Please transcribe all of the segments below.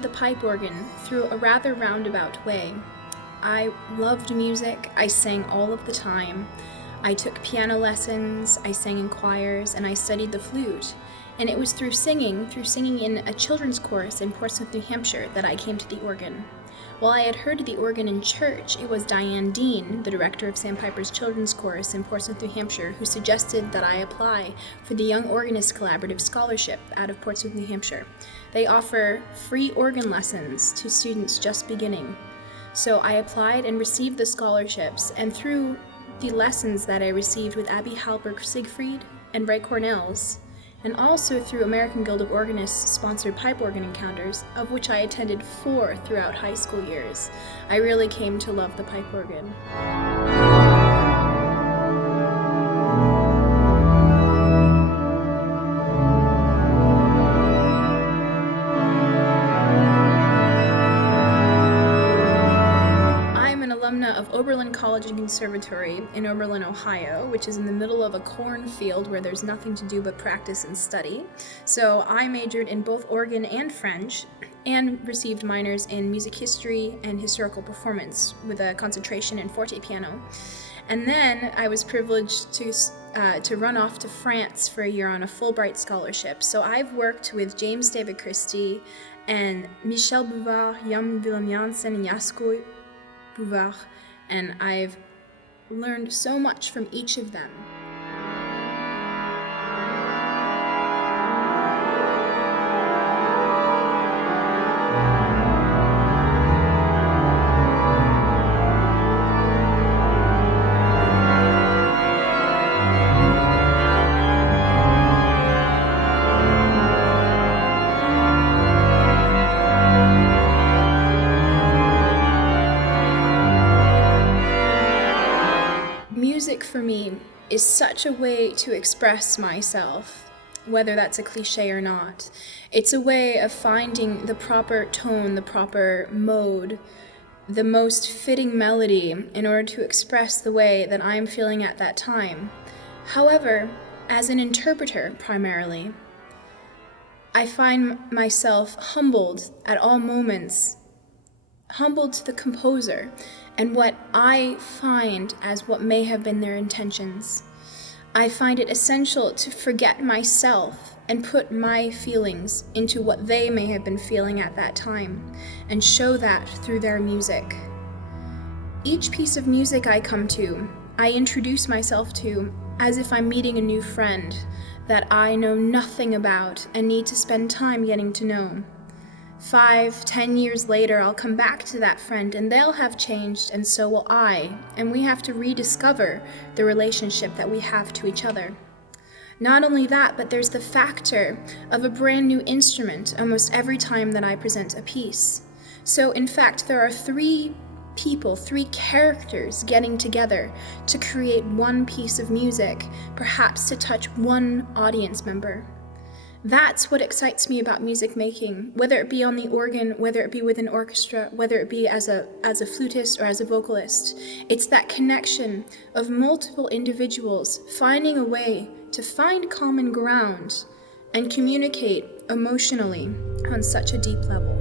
to the pipe organ through a rather roundabout way. I loved music, I sang all of the time. I took piano lessons, I sang in choirs, and I studied the flute. And it was through singing in a children's chorus in Portsmouth, New Hampshire, that I came to the organ. While I had heard the organ in church, it was Diane Dean, the director of Sandpiper's Children's Chorus in Portsmouth, New Hampshire, who suggested that I apply for the Young Organist Collaborative Scholarship out of Portsmouth, New Hampshire. They offer free organ lessons to students just beginning. So I applied and received the scholarships, and through the lessons that I received with Abby Halberg Siegfried and Ray Cornells, and also through American Guild of Organists sponsored pipe organ encounters, of which I attended 4 throughout high school years, I really came to love the pipe organ. Of Oberlin College Conservatory in Oberlin, Ohio, which is in the middle of a cornfield where there's nothing to do but practice and study. So I majored in both organ and French and received minors in music history and historical performance with a concentration in forte piano. And then I was privileged to run off to France for a year on a Fulbright Scholarship. So I've worked with James David Christie and Michel Bouvard, Jan Willem Janssen, and Jasko Bouvard, and I've learned so much from each of them. Music for me is such a way to express myself, whether that's a cliche or not. It's a way of finding the proper tone, the proper mode, the most fitting melody in order to express the way that I'm feeling at that time. However, as an interpreter primarily, I find myself humbled at all moments, humbled to the composer and what I find as what may have been their intentions. I find it essential to forget myself and put my feelings into what they may have been feeling at that time and show that through their music. Each piece of music I come to, I introduce myself to as if I'm meeting a new friend that I know nothing about and need to spend time getting to know. 5-10 years later, I'll come back to that friend and they'll have changed, and so will I, and we have to rediscover the relationship that we have to each other. Not only that, but there's the factor of a brand new instrument almost every time that I present a piece. So in fact, there are 3 people, 3 characters getting together to create one piece of music, perhaps to touch one audience member. That's what excites me about music making, whether it be on the organ, whether it be with an orchestra, whether it be as a flutist or as a vocalist. It's that connection of multiple individuals finding a way to find common ground and communicate emotionally on such a deep level.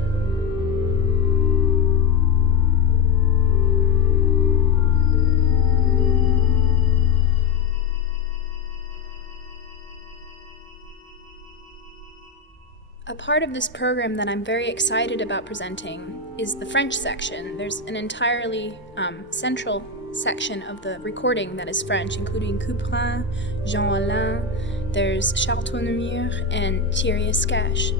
A part of this program that I'm very excited about presenting is the French section. There's an entirely central section of the recording that is French, including Couperin, Jean Alain, there's Charles Tournemire, and Thierry Escache.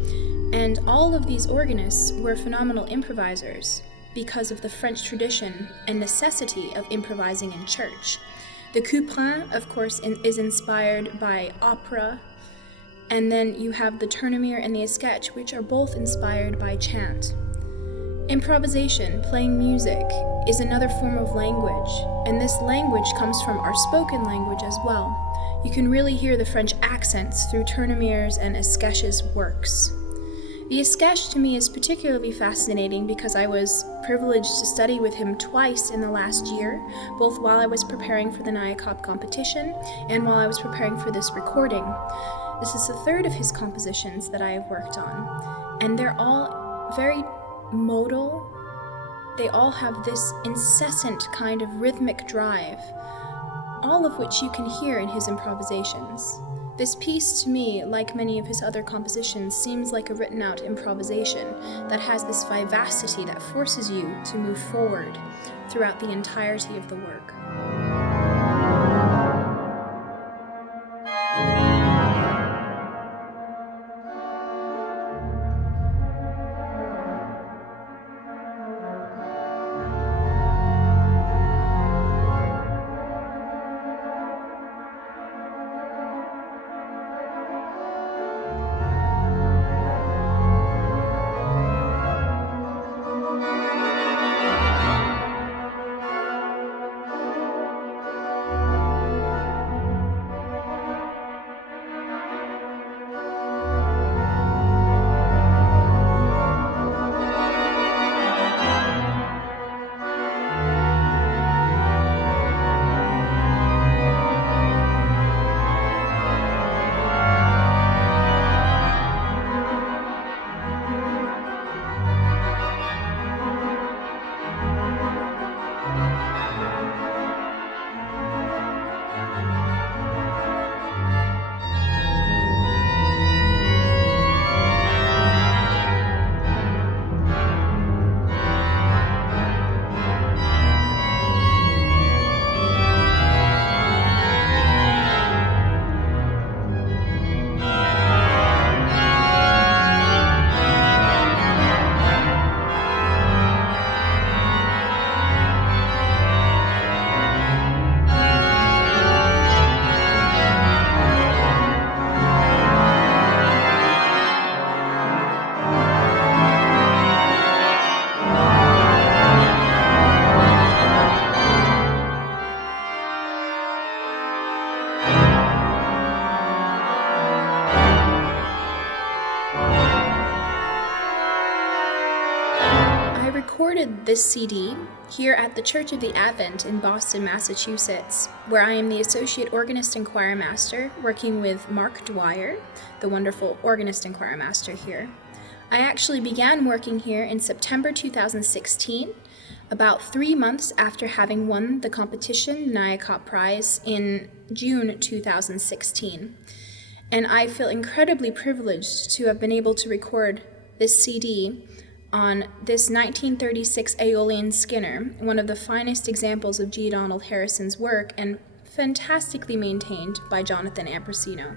And all of these organists were phenomenal improvisers because of the French tradition and necessity of improvising in church. The Couperin, of course, is inspired by opera, and then you have the Tournemire and the Escache, which are both inspired by chant. Improvisation, playing music, is another form of language, and this language comes from our spoken language as well. You can really hear the French accents through Tournemire's and Escache's works. The Escache to me is particularly fascinating because I was privileged to study with him twice in the last year, both while I was preparing for the NYACOP competition and while I was preparing for this recording. This is the third of his compositions that I have worked on, and they're all very modal. They all have this incessant kind of rhythmic drive, all of which you can hear in his improvisations. This piece, to me, like many of his other compositions, seems like a written-out improvisation that has this vivacity that forces you to move forward throughout the entirety of the work. Recorded this CD here at the Church of the Advent in Boston, Massachusetts, where I am the Associate Organist and Choir Master, working with Mark Dwyer, the wonderful organist and choir master here. I actually began working here in September 2016, about 3 months after having won the competition NYACOP prize in June 2016. And I feel incredibly privileged to have been able to record this CD on this 1936 Aeolian Skinner, one of the finest examples of G. Donald Harrison's work and fantastically maintained by Jonathan Ambrosino.